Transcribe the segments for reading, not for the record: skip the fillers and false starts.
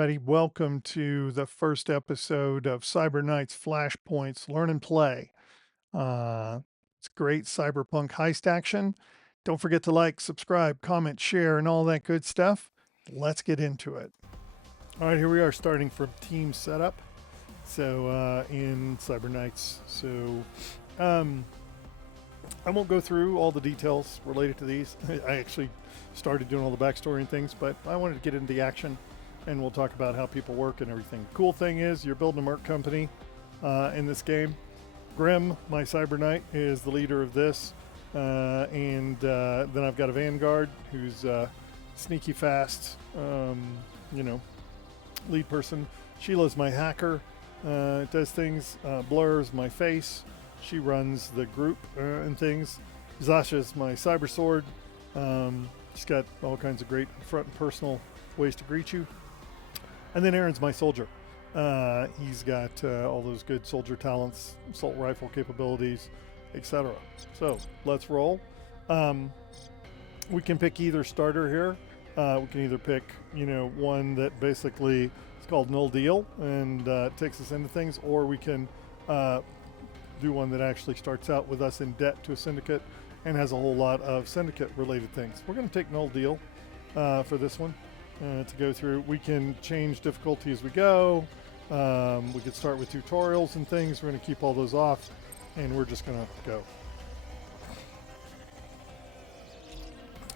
Buddy, welcome to the first episode of Cyber Knight's Flashpoints Learn and Play. Uh, it's great cyberpunk heist action. Don't forget to like, subscribe, comment, share, and all that good stuff. Let's get into it. All right, here we are starting from team setup. So in Cyber Knights. Um, I won't go through all the details related to these. I actually started doing all the backstory and things, but I wanted to get into the action and we'll talk about how people work and everything. Cool thing is you're building a merc company in this game. Grim, my Cyber Knight, is the leader of this. And then I've got a Vanguard who's sneaky fast, lead person. Sheila's my hacker, does things. Blur's my face. She runs the group and things. Zasha's my cyber sword. She's got all kinds of great front and personal ways to greet you. And then Aaron's my soldier. He's got all those good soldier talents, assault rifle capabilities, etc. So let's roll. We can pick either starter here. We can either pick, one that basically is called Null Deal and takes us into things, or we can do one that actually starts out with us in debt to a syndicate and has a whole lot of syndicate related things. We're going to take Null Deal for this one. To go through. We can change difficulty as we go. We could start with tutorials and things. We're going to keep all those off, and we're just going to go.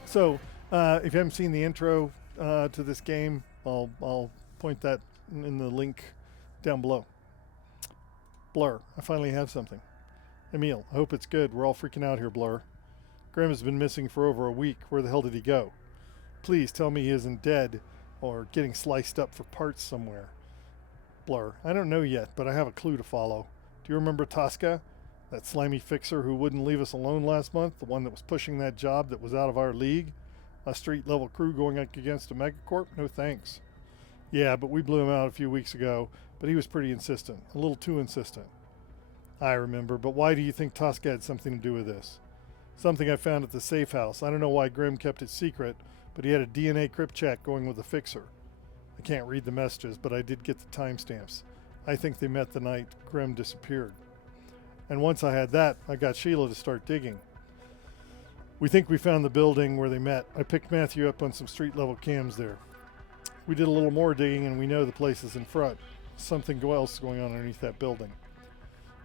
So, if you haven't seen the intro to this game, I'll point that in the link down below. Blur, I finally have something. Emil, I hope it's good. We're all freaking out here, Blur. Graham has been missing for over a week. Where the hell did he go? Please tell me he isn't dead or getting sliced up for parts somewhere. Blur, I don't know yet, but I have a clue to follow. Do you remember Tosca? That slimy fixer who wouldn't leave us alone last month? The one that was pushing that job that was out of our league? A street-level crew going up against a megacorp? No thanks. Yeah, but we blew him out a few weeks ago, but he was pretty insistent. A little too insistent. I remember, but why do you think Tosca had something to do with this? Something I found at the safe house. I don't know why Grimm kept it secret, but he had a DNA crypt check going with the fixer. I can't read the messages, but I did get the timestamps. I think they met the night Grimm disappeared. And once I had that, I got Sheila to start digging. We think we found the building where they met. I picked Matthew up on some street level cams there. We did a little more digging and we know the place is in front. Something else going on underneath that building.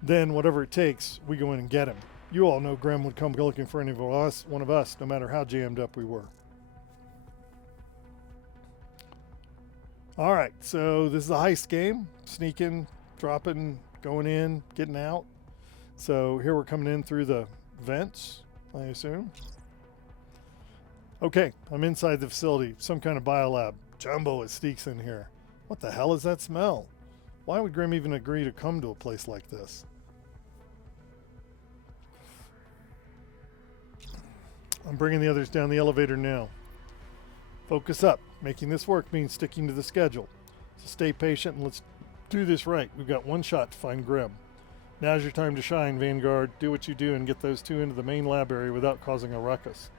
Then, whatever it takes, we go in and get him. You all know Grimm would come looking for one of us, no matter how jammed up we were. All right, so this is a heist game. Sneaking, dropping, going in, getting out. So here we're coming in through the vents, I assume. Okay, I'm inside the facility, some kind of biolab. Jumbo, it sneaks in here. What the hell is that smell? Why would Grimm even agree to come to a place like this? I'm bringing the others down the elevator now. Focus up. Making this work means sticking to the schedule. So stay patient and let's do this right. We've got one shot to find Grimm. Now's your time to shine, Vanguard. Do what you do and get those two into the main lab area without causing a ruckus.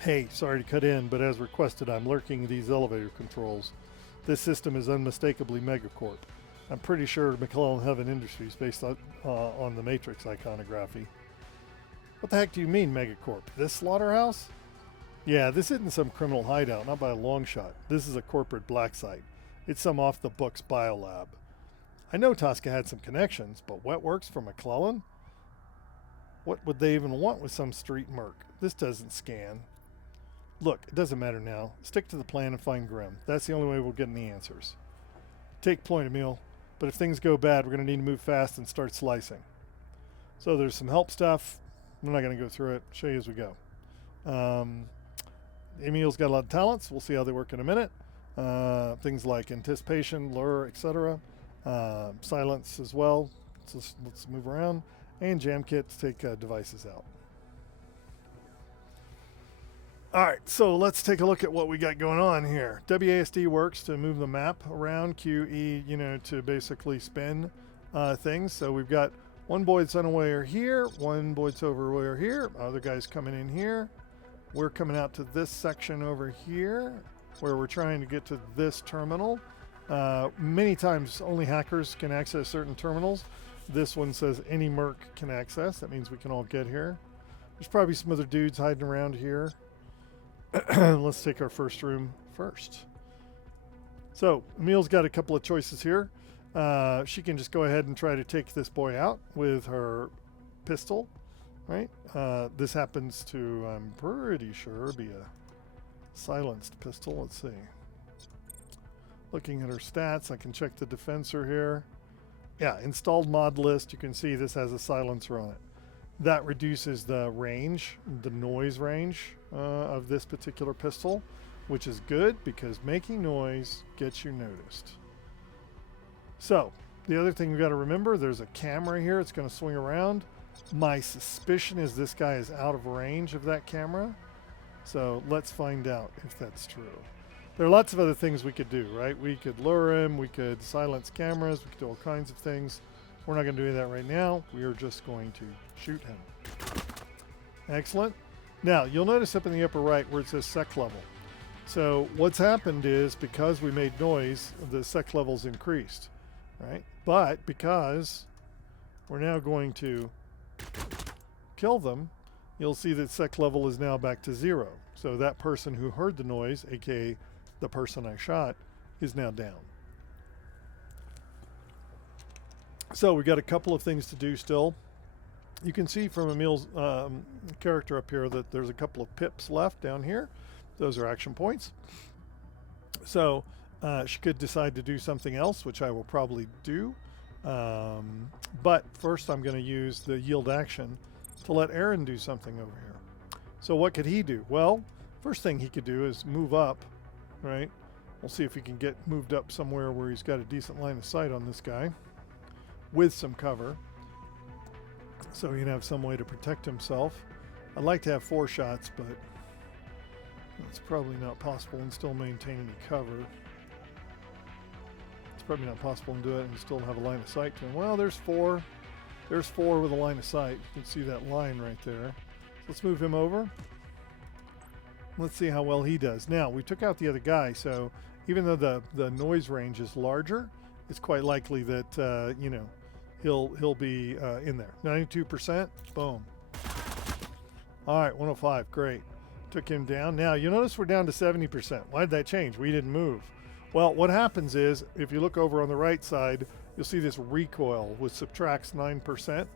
Hey, sorry to cut in, but as requested, I'm lurking these elevator controls. This system is unmistakably Megacorp. I'm pretty sure McClellan Heaven Industries based on the Matrix iconography. What the heck do you mean, Megacorp? This slaughterhouse? Yeah, this isn't some criminal hideout, not by a long shot. This is a corporate black site. It's some off-the-books biolab. I know Tosca had some connections, but Wetworks for McClellan? What would they even want with some street merc? This doesn't scan. Look, it doesn't matter now. Stick to the plan and find Grimm. That's the only way we'll get any answers. Take point, Emil. But if things go bad, we're going to need to move fast and start slicing. So there's some help stuff. I'm not going to go through it. Show you as we go. Emil's got a lot of talents. We'll see how they work in a minute. Things like anticipation, lure, etc. Silence as well. So let's move around. And jam kit to take devices out. All right, so let's take a look at what we got going on here. WASD works to move the map around. QE, to basically spin things. So we've got one Boyd's unaware here, one Boyd's over here, other guy's coming in here. We're coming out to this section over here. where we're trying to get to this terminal. Many times only hackers can access certain terminals. This one says any merc can access. That means we can all get here. There's probably some other dudes hiding around here. Let's take our first room first. So Emil's got a couple of choices here. She can just go ahead and try to take this boy out with her pistol, right? This happens to, I'm pretty sure, be a silenced pistol. Let's see. Looking at her stats, I can check the defensor here. Yeah, installed mod list. You can see this has a silencer on it. That reduces the range, the noise range of this particular pistol, which is good because making noise gets you noticed. So the other thing we've got to remember, there's a camera here. It's going to swing around. My suspicion is this guy is out of range of that camera. So let's find out if that's true. There are lots of other things we could do, right? We could lure him. We could silence cameras. We could do all kinds of things. We're not going to do that right now. We are just going to shoot him. Excellent. Now, you'll notice up in the upper right where it says sec level. So what's happened is because we made noise, the sec level's increased, right? But because we're now going to kill them, you'll see that sec level is now back to 0. So that person who heard the noise, aka the person I shot, is now down. So we got a couple of things to do still. You can see from Emil's character up here that there's a couple of pips left down here. Those are action points. So she could decide to do something else, which I will probably do. But first I'm going to use the yield action to let Aaron do something over here. So what could he do? Well, first thing he could do is move up, right? We'll see if he can get moved up somewhere where he's got a decent line of sight on this guy with some cover, so he can have some way to protect himself. I'd like to have 4 shots, but it's probably not possible and still maintain any cover. It's probably not possible to do it and still have a line of sight to him. Well, there's 4. There's 4 with a line of sight. You can see that line right there. So let's move him over. Let's see how well he does. Now, we took out the other guy, so even though the noise range is larger, it's quite likely that, you know, he'll be in there. 92%, boom. All right, 105, great. Took him down. Now, you'll notice we're down to 70%. Why did that change? We didn't move. Well, what happens is, if you look over on the right side, you'll see this recoil, which subtracts 9%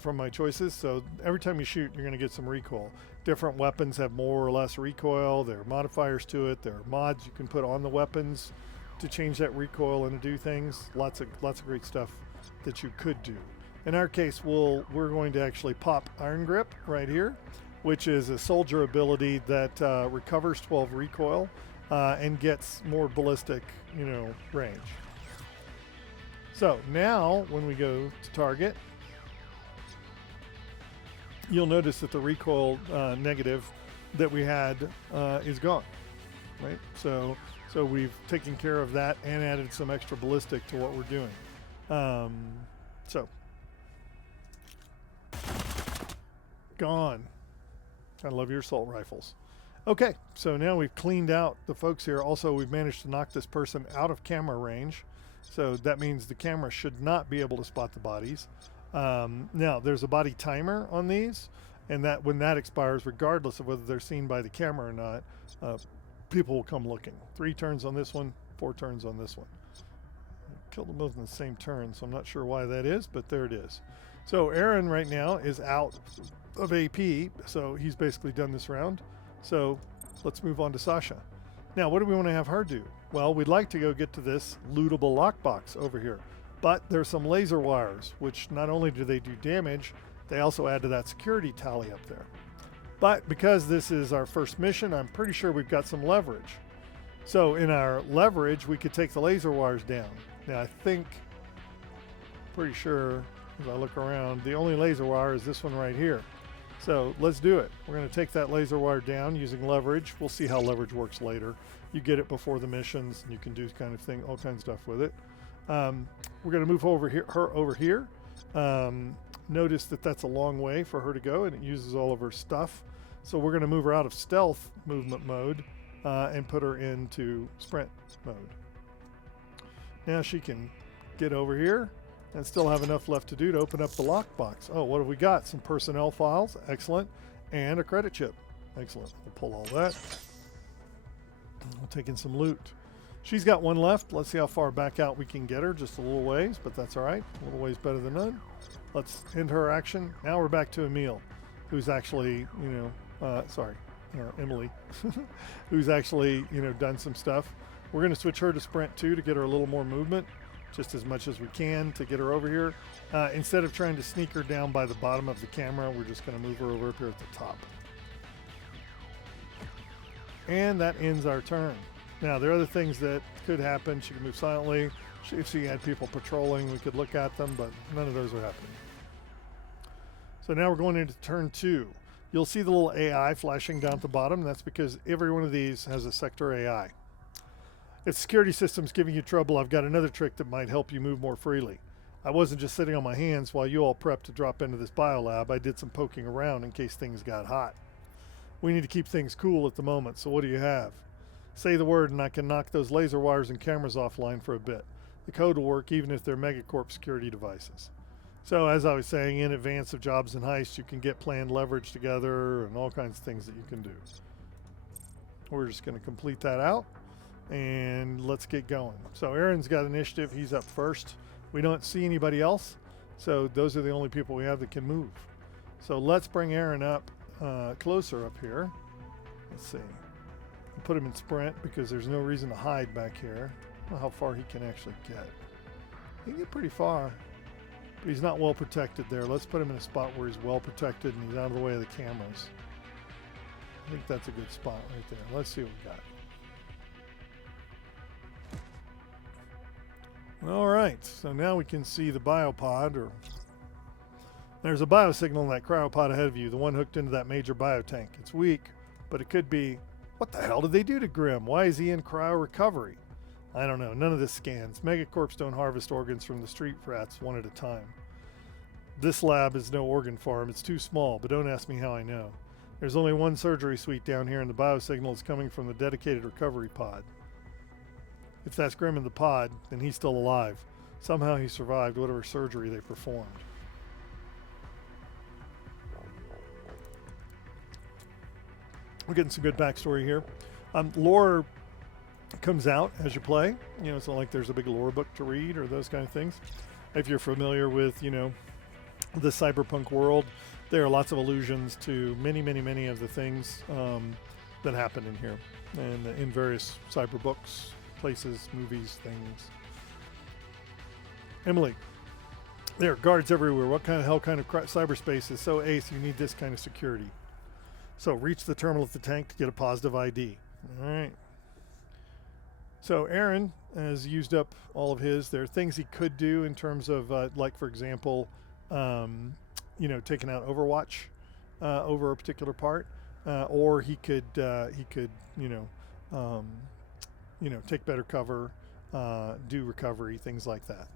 from my choices. So every time you shoot, you're going to get some recoil. Different weapons have more or less recoil. There are modifiers to it. There are mods you can put on the weapons to change that recoil and to do things. Lots of great stuff that you could do. In our case, we're going to actually pop Iron Grip right here, which is a soldier ability that recovers 12 recoil and gets more ballistic, you know, range. So now when we go to target, you'll notice that the recoil negative that we had is gone, right? So we've taken care of that and added some extra ballistic to what we're doing. So gone. I love your assault rifles. Okay, so now we've cleaned out the folks here. Also, we've managed to knock this person out of camera range. So that means the camera should not be able to spot the bodies. Now, there's a body timer on these, and that when that expires, regardless of whether they're seen by the camera or not, people will come looking. 3 turns on this one, 4 turns on this one. Killed them both in the same turn, so I'm not sure why that is, but there it is. So Aaron right now is out of AP, so he's basically done this round. So let's move on to Sasha. Now, what do we want to have her do? Well, we'd like to go get to this lootable lockbox over here, but there's some laser wires, which not only do they do damage, they also add to that security tally up there. But because this is our first mission, I'm pretty sure we've got some leverage. So in our leverage, we could take the laser wires down. Now, I think, pretty sure, as I look around, the only laser wire is this one right here. So let's do it. We're going to take that laser wire down using leverage. We'll see how leverage works later. You get it before the missions, and you can do this kind of thing, all kinds of stuff with it. We're going to move her over here. Notice that that's a long way for her to go, and it uses all of her stuff. So we're going to move her out of stealth movement mode and put her into sprint mode. Now she can get over here and still have enough left to do to open up the lockbox. Oh, what have we got? Some personnel files. Excellent. And a credit chip. Excellent. We'll pull all that. We'll take in some loot. She's got one left. Let's see how far back out we can get her. Just a little ways, but that's all right. A little ways better than none. Let's end her action. Now we're back to Emil, who's actually, Emily, who's actually, done some stuff. We're going to switch her to sprint too to get her a little more movement, just as much as we can to get her over here. Instead of trying to sneak her down by the bottom of the camera, we're just going to move her over up here at the top. And that ends our turn. Now, there are other things that could happen. She can move silently. If she had people patrolling, we could look at them, but none of those are happening. So now we're going into turn 2. You'll see the little AI flashing down at the bottom. That's because every one of these has a sector AI. If security system's giving you trouble, I've got another trick that might help you move more freely. I wasn't just sitting on my hands while you all prepped to drop into this biolab. I did some poking around in case things got hot. We need to keep things cool at the moment, so what do you have? Say the word and I can knock those laser wires and cameras offline for a bit. The code will work even if they're Megacorp security devices. So as I was saying, in advance of jobs and heists, you can get planned leverage together and all kinds of things that you can do. We're just going to complete that out and let's get going. So Aaron's got initiative. He's up first. We don't see anybody else, so those are the only people we have that can move. So let's bring Aaron up closer up here. Let's see. We'll put him in sprint because there's no reason to hide back here. I don't know how far he can actually get. He can get pretty far, but he's not well protected there. Let's put him in a spot where he's well protected and he's out of the way of the cameras. I think that's a good spot right there. Let's see what we got. All right, so now we can see the biopod. There's a biosignal in that cryopod ahead of you, the one hooked into that major biotank. It's weak, but it could be, what the hell did they do to Grimm? Why is he in cryo recovery? I don't know, none of this scans. Megacorps don't harvest organs from the street rats one at a time. This lab is no organ farm, it's too small, but don't ask me how I know. There's only one surgery suite down here and the biosignal is coming from the dedicated recovery pod. If that's Grimm in the pod, then he's still alive. Somehow he survived whatever surgery they performed. We're getting some good backstory here. Lore comes out as you play. It's not like there's a big lore book to read or those kind of things. If you're familiar with, the Cyberpunk world, there are lots of allusions to many of the things that happen in here and in various cyber books, places, movies, things. Emily, there are guards everywhere. What kind of cyberspace is so ace you need this kind of security? So reach the terminal at the tank to get a positive ID. All right. So Aaron has used up all of his. There are things he could do in terms of, like for example, taking out Overwatch over a particular part, or he could take better cover, do recovery, things like that.